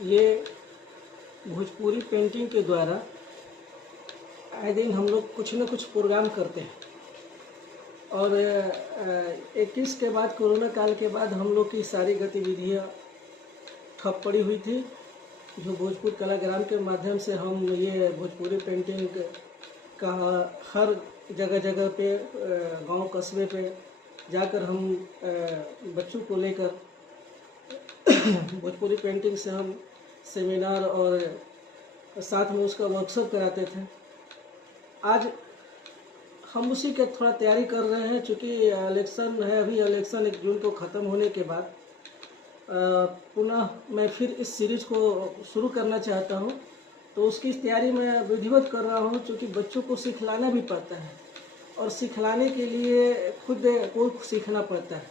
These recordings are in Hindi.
ये भोजपुरी पेंटिंग के द्वारा आए दिन हम लोग कुछ न कुछ प्रोग्राम करते हैं और 21 के बाद कोरोना काल के बाद हम लोग की सारी गतिविधियाँ ठप पड़ी हुई थी। जो भोजपुर कलाग्राम के माध्यम से हम ये भोजपुरी पेंटिंग का हर जगह जगह पे गांव कस्बे पे जाकर हम बच्चों को लेकर भोजपुरी पेंटिंग से हम सेमिनार और साथ में उसका वर्कशॉप कराते थे। आज हम उसी के थोड़ा तैयारी कर रहे हैं, चूँकि इलेक्शन है, अभी इलेक्शन 1 जून को ख़त्म होने के बाद पुनः मैं फिर इस सीरीज़ को शुरू करना चाहता हूं। तो उसकी तैयारी मैं विधिवत कर रहा हूं, चूँकि बच्चों को सिखलाना भी पड़ता है और सिखलाने के लिए खुद को सीखना पड़ता है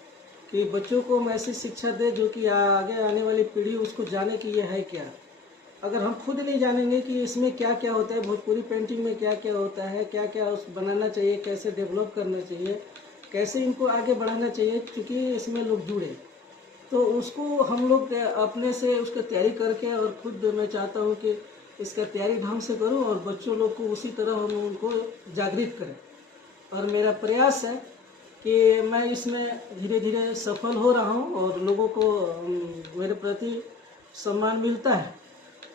कि बच्चों को हम ऐसी शिक्षा दे जो कि आगे आने वाली पीढ़ी उसको जाने कि ये है क्या। अगर हम खुद नहीं जानेंगे कि इसमें क्या क्या होता है, भोजपुरी पेंटिंग में क्या क्या होता है, क्या क्या उस बनाना चाहिए, कैसे डेवलप करना चाहिए, कैसे इनको आगे बढ़ाना चाहिए, क्योंकि इसमें लोग जुड़े, तो उसको हम लोग अपने से उसका तैयारी करके और खुद मैं चाहता हूँ कि इसका तैयारी ढंग से करूँ और बच्चों लोग को उसी तरह हम उनको जागृत करें। और मेरा प्रयास है कि मैं इसमें धीरे धीरे सफल हो रहा हूँ और लोगों को मेरे प्रति सम्मान मिलता है।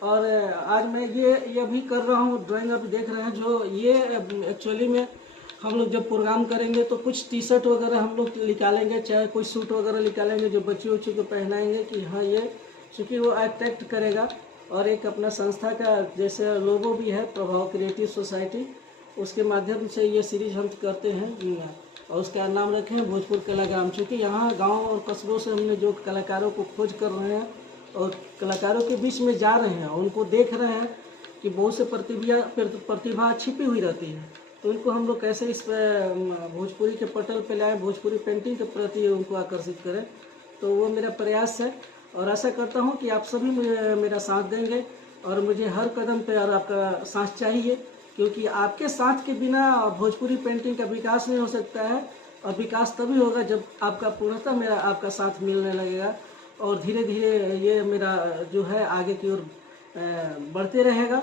और आज मैं ये भी कर रहा हूँ, ड्राइंग आप देख रहे हैं, जो ये एक्चुअली में हम लोग जब प्रोग्राम करेंगे तो कुछ टी-शर्ट वगैरह हम लोग निकालेंगे, चाहे कोई सूट वगैरह निकालेंगे जो बच्चों को पहनाएंगे कि हाँ ये, चूँकि वो अट्रैक्ट करेगा। और एक अपना संस्था का जैसे लोगो भी है, प्रभाव क्रिएटिव सोसाइटी, उसके माध्यम से ये सीरीज हम करते हैं और उसका नाम रखे हैं भोजपुर कलाग्राम। चूँकि यहाँ गाँव और कस्बों से हमने जो कलाकारों को खोज कर रहे हैं और कलाकारों के बीच में जा रहे हैं, उनको देख रहे हैं कि बहुत से प्रतिभा छिपी हुई रहती है, तो उनको हम लोग कैसे इस भोजपुरी के पटल पे लाएं, भोजपुरी पेंटिंग के प्रति उनको आकर्षित करें। तो वो मेरा प्रयास है और आशा करता हूँ कि आप सभी मेरा साथ देंगे और मुझे हर कदम पे और आपका साथ चाहिए, क्योंकि आपके साथ के बिना भोजपुरी पेंटिंग का विकास नहीं हो सकता है। और विकास तभी होगा जब आपका पूर्णतः आपका साथ मिलने लगेगा और धीरे धीरे ये मेरा जो है आगे की ओर बढ़ते रहेगा।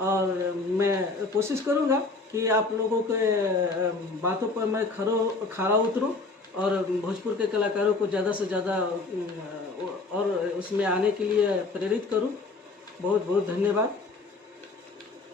और मैं कोशिश करूँगा कि आप लोगों के बातों पर मैं खरा उतरूं और भोजपुर के कलाकारों को ज़्यादा से ज़्यादा और उसमें आने के लिए प्रेरित करूं। बहुत बहुत धन्यवाद।